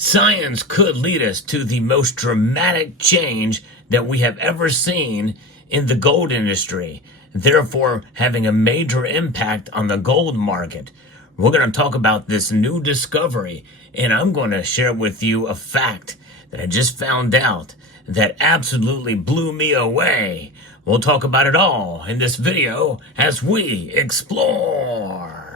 Science could lead us to the most dramatic change that we have ever seen in the gold industry, therefore having a major impact on the gold market. We're going to talk about this new discovery, and I'm going to share with you a fact that I just found out that absolutely blew me away. We'll talk about it all in this video as we explore.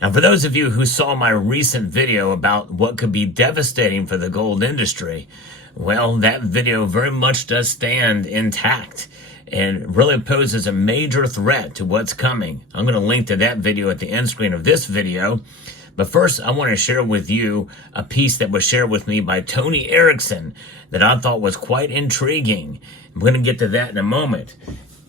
Now, for those of you who saw my recent video about what could be devastating for the gold industry, well, that video very much does stand intact and really poses a major threat to what's coming. I'm going to link to that video at the end screen of this video. But first, I want to share with you a piece that was shared with me by Tony Erickson that I thought was quite intriguing. I'm going to get to that in a moment.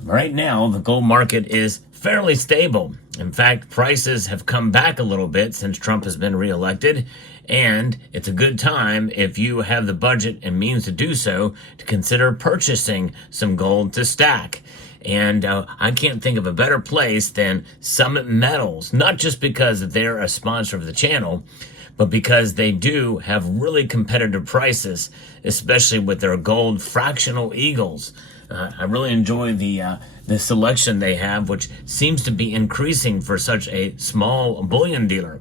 Right now, the gold market is fairly stable. In fact, prices have come back a little bit since Trump has been reelected, and it's a good time, if you have the budget and means to do so, to consider purchasing some gold to stack. And I can't think of a better place than Summit Metals, not just because they're a sponsor of the channel, but because they do have really competitive prices, especially with their gold fractional eagles. I really enjoy the selection they have, which seems to be increasing for such a small bullion dealer.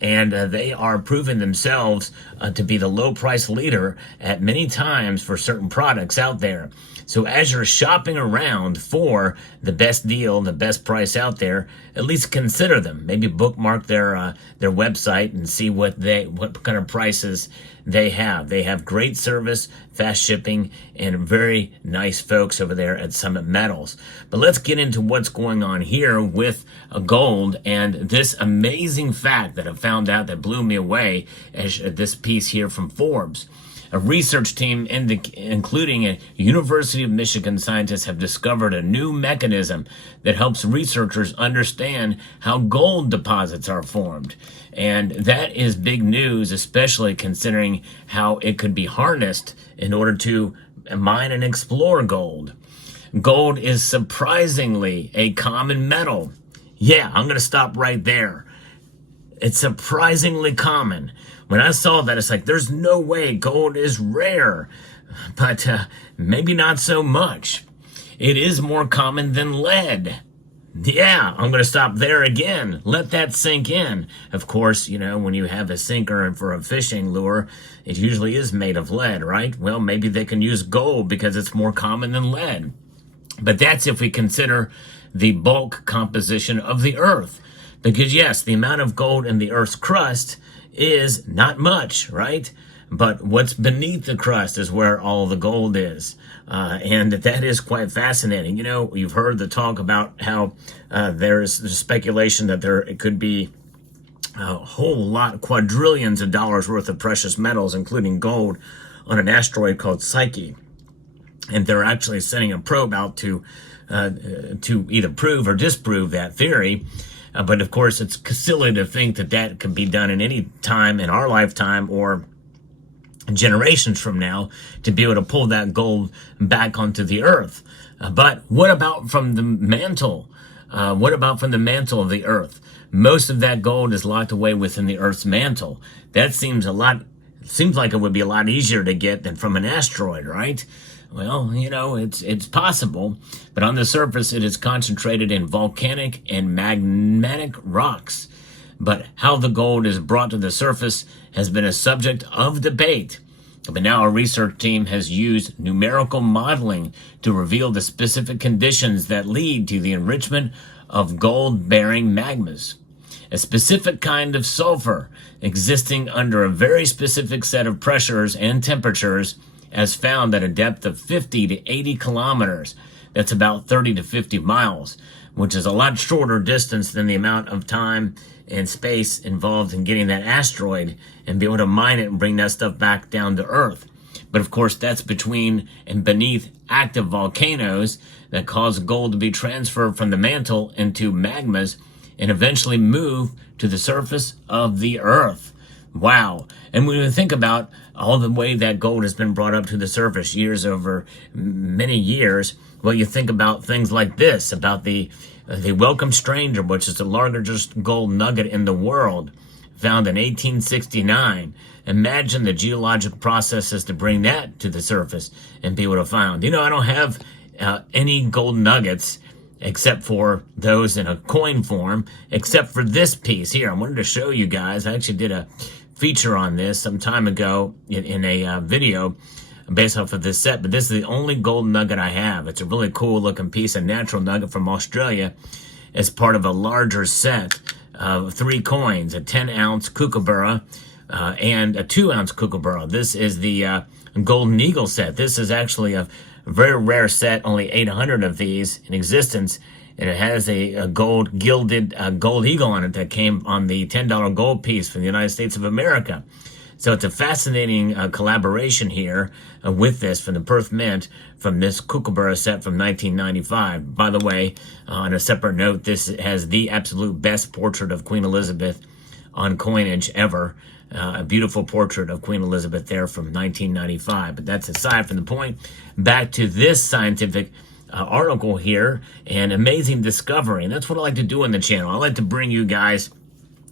And they are proving themselves to be the low price leader at many times for certain products out there. So as you're shopping around for the best deal, the best price out there, at least consider them. Maybe bookmark their website and see what kind of prices they have. They have great service, fast shipping, and very nice folks over there at Summit Metals. But let's get into what's going on here with gold and this amazing fact that I found out that blew me away as this piece here from Forbes. A research team including a University of Michigan scientists have discovered a new mechanism that helps researchers understand how gold deposits are formed. And that is big news, especially considering how it could be harnessed in order to mine and explore gold. Gold is surprisingly a common metal. Yeah, I'm going to stop right there. It's surprisingly common. When I saw that, it's like, there's no way gold is rare, but maybe not so much. It is more common than lead. Yeah, I'm going to stop there again. Let that sink in. Of course, you know, when you have a sinker for a fishing lure, it usually is made of lead, right? Well, maybe they can use gold because it's more common than lead. But that's if we consider the bulk composition of the earth. Because yes, the amount of gold in the earth's crust is not much, right? But what's beneath the crust is where all the gold is. And that is quite fascinating. You know, you've heard the talk about how there's speculation that it could be a whole lot, quadrillions of dollars worth of precious metals, including gold, on an asteroid called Psyche. And they're actually sending a probe out to either prove or disprove that theory. But of course, it's silly to think that that could be done in any time in our lifetime or generations from now to be able to pull that gold back onto the earth. But what about from the mantle? What about from the mantle of the earth? Most of that gold is locked away within the earth's mantle. That seems like it would be a lot easier to get than from an asteroid, right? Well, you know, it's possible, but on the surface it is concentrated in volcanic and magmatic rocks. But how the gold is brought to the surface has been a subject of debate. But now a research team has used numerical modeling to reveal the specific conditions that lead to the enrichment of gold-bearing magmas. A specific kind of sulfur existing under a very specific set of pressures and temperatures as found at a depth of 50 to 80 kilometers. That's about 30 to 50 miles, which is a lot shorter distance than the amount of time and space involved in getting that asteroid and be able to mine it and bring that stuff back down to Earth. But of course, that's between and beneath active volcanoes that cause gold to be transferred from the mantle into magmas and eventually move to the surface of the Earth. Wow. And when we think about all the way that gold has been brought up to the surface years over many years, well, you think about things like this, about the The Welcome Stranger, which is the largest gold nugget in the world, found in 1869. Imagine the geologic processes to bring that to the surface and be able to find. You know, I don't have any gold nuggets except for those in a coin form, except for this piece here. I wanted to show you guys. I actually did a feature on this some time ago in a video based off of this set, but this is the only gold nugget I have. It's a really cool looking piece, a natural nugget from Australia, as part of a larger set of 3 coins, a 10-ounce kookaburra and a 2-ounce kookaburra. This is the Golden Eagle set. This is actually a very rare set, only 800 of these in existence, and it has a gold gilded gold eagle on it that came on the $10 gold piece from the United States of America. So it's a fascinating collaboration here with this from the Perth Mint, from this kookaburra set from 1995. By the way, on a separate note, this has the absolute best portrait of Queen Elizabeth on coinage ever. A beautiful portrait of Queen Elizabeth there from 1995. But that's aside from the point. Back to this scientific article here, an amazing discovery. And that's what I like to do on the channel. I like to bring you guys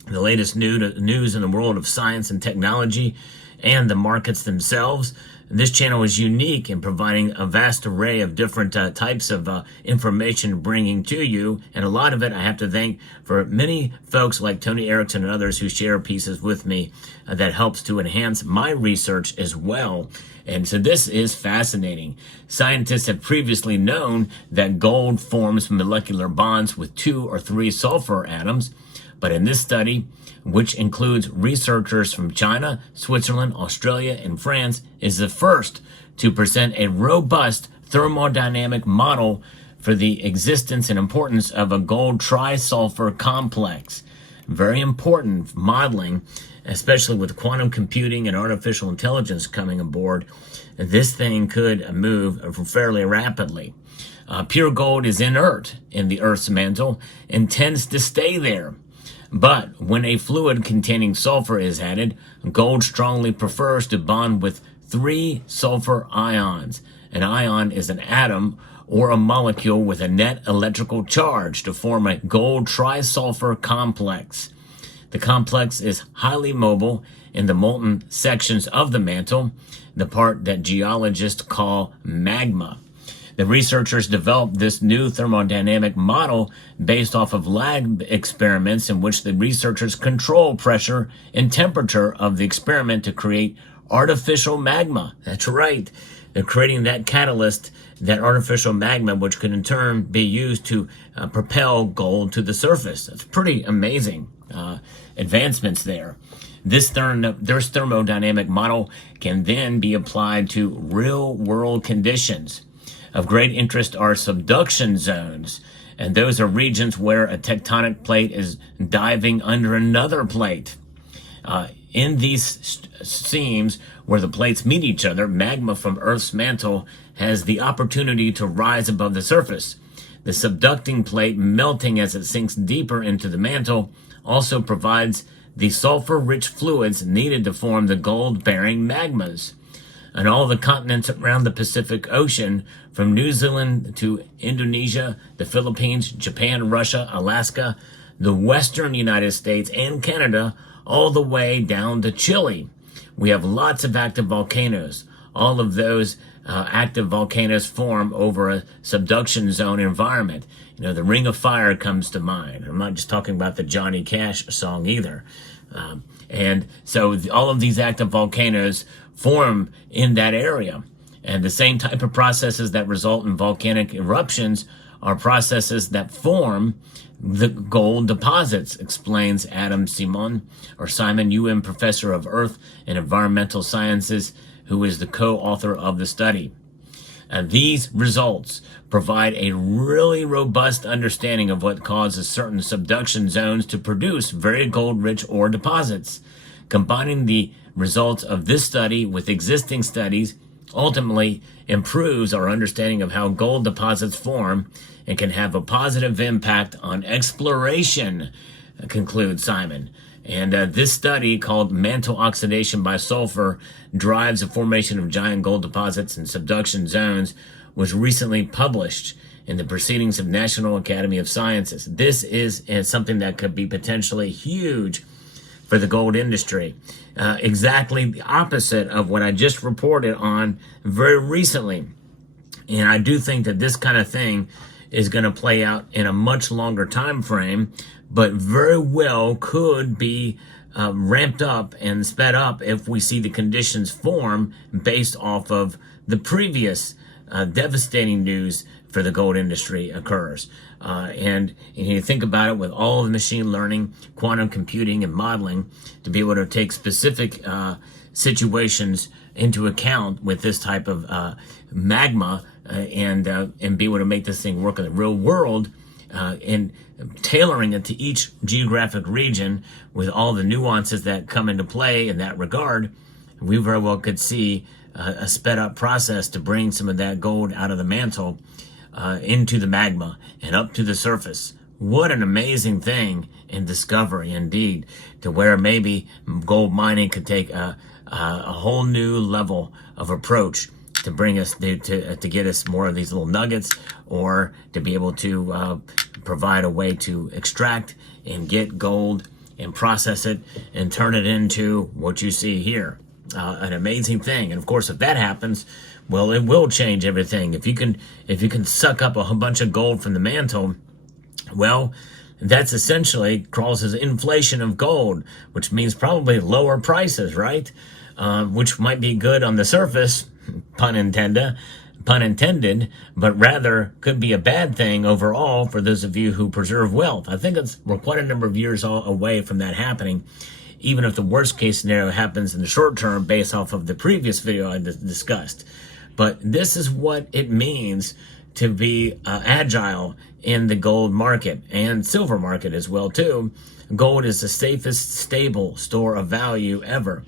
the latest news in the world of science and technology and the markets themselves. This channel is unique in providing a vast array of different types of information bringing to you, and a lot of it I have to thank for many folks like Tony Erickson and others who share pieces with me that helps to enhance my research as well. And so this is fascinating. Scientists have previously known that gold forms molecular bonds with 2 or 3 sulfur atoms, but in this study, which includes researchers from China, Switzerland, Australia, and France, is the first to present a robust thermodynamic model for the existence and importance of a gold trisulfur complex. Very important modeling, especially with quantum computing and artificial intelligence coming aboard. This thing could move fairly rapidly. Pure gold is inert in the Earth's mantle and tends to stay there. But when a fluid containing sulfur is added, gold strongly prefers to bond with 3 sulfur ions. An ion is an atom or a molecule with a net electrical charge to form a gold trisulfur complex. The complex is highly mobile in the molten sections of the mantle, the part that geologists call magma. The researchers developed this new thermodynamic model based off of lab experiments in which the researchers control pressure and temperature of the experiment to create artificial magma. That's right. They're creating that catalyst, that artificial magma, which could in turn be used to propel gold to the surface. That's pretty amazing advancements there. This thermodynamic model can then be applied to real-world conditions. Of great interest are subduction zones, and those are regions where a tectonic plate is diving under another plate. In these seams where the plates meet each other, magma from Earth's mantle has the opportunity to rise above the surface. The subducting plate, melting as it sinks deeper into the mantle, also provides the sulfur-rich fluids needed to form the gold-bearing magmas. And all the continents around the Pacific Ocean, from New Zealand to Indonesia, the Philippines, Japan, Russia, Alaska, the western United States, and Canada, all the way down to Chile. We have lots of active volcanoes. All of those active volcanoes form over a subduction zone environment. You know, the Ring of Fire comes to mind. I'm not just talking about the Johnny Cash song either. And so all of these active volcanoes form in that area. And the same type of processes that result in volcanic eruptions are processes that form the gold deposits, explains Adam Simon, UM professor of Earth and Environmental Sciences, who is the co-author of the study. And these results provide a really robust understanding of what causes certain subduction zones to produce very gold-rich ore deposits. Combining the results of this study with existing studies ultimately improves our understanding of how gold deposits form and can have a positive impact on exploration, concludes Simon. And this study, called Mantle Oxidation by Sulfur, drives the formation of giant gold deposits in subduction zones, was recently published in the Proceedings of National Academy of Sciences. This is something that could be potentially huge for the gold industry. Exactly the opposite of what I just reported on very recently. And I do think that this kind of thing is going to play out in a much longer time frame, but very well could be ramped up and sped up if we see the conditions form based off of the previous devastating news for the gold industry occurs. And you think about it, with all of the machine learning, quantum computing, and modeling, to be able to take specific situations into account with this type of magma and be able to make this thing work in the real world, and tailoring it to each geographic region with all the nuances that come into play in that regard, we very well could see a sped up process to bring some of that gold out of the mantle into the magma and up to the surface. What an amazing thing and discovery indeed, to where maybe gold mining could take a whole new level of approach to bring us to get us more of these little nuggets, or to be able to provide a way to extract and get gold and process it and turn it into what you see here. An amazing thing. And of course, if that happens, well, it will change everything. If you can suck up a bunch of gold from the mantle, well, that's essentially causes inflation of gold, which means probably lower prices, right? Which might be good on the surface, pun intended, but rather could be a bad thing overall for those of you who preserve wealth. I think we're quite a number of years away from that happening, even if the worst case scenario happens in the short term based off of the previous video I discussed. But this is what it means to be agile in the gold market and silver market as well too. Gold is the safest, stable store of value ever.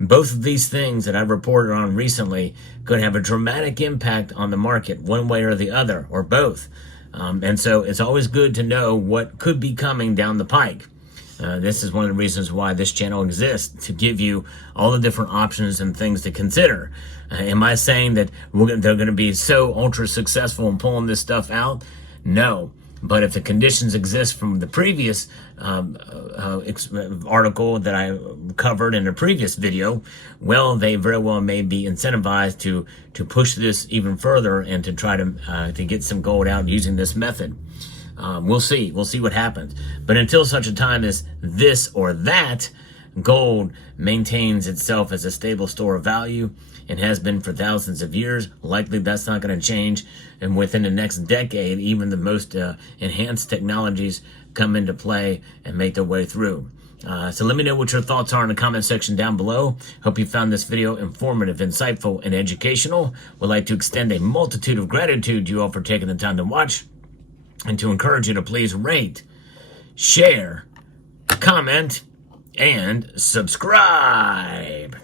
Both of these things that I've reported on recently could have a dramatic impact on the market one way or the other, or both. And so it's always good to know what could be coming down the pike. This is one of the reasons why this channel exists, to give you all the different options and things to consider. Am I saying that they're going to be so ultra successful in pulling this stuff out? No. But if the conditions exist from the previous article that I covered in a previous video, well, they very well may be incentivized to push this even further and to try to get some gold out using this method. We'll see what happens. But until such a time as this or that, gold maintains itself as a stable store of value and has been for thousands of years. Likely that's not going to change. And within the next decade, even the most enhanced technologies come into play and make their way through. So let me know what your thoughts are in the comment section down below. Hope you found this video informative, insightful, and educational. Would like to extend a multitude of gratitude to you all for taking the time to watch, and to encourage you to please rate, share, comment, and subscribe.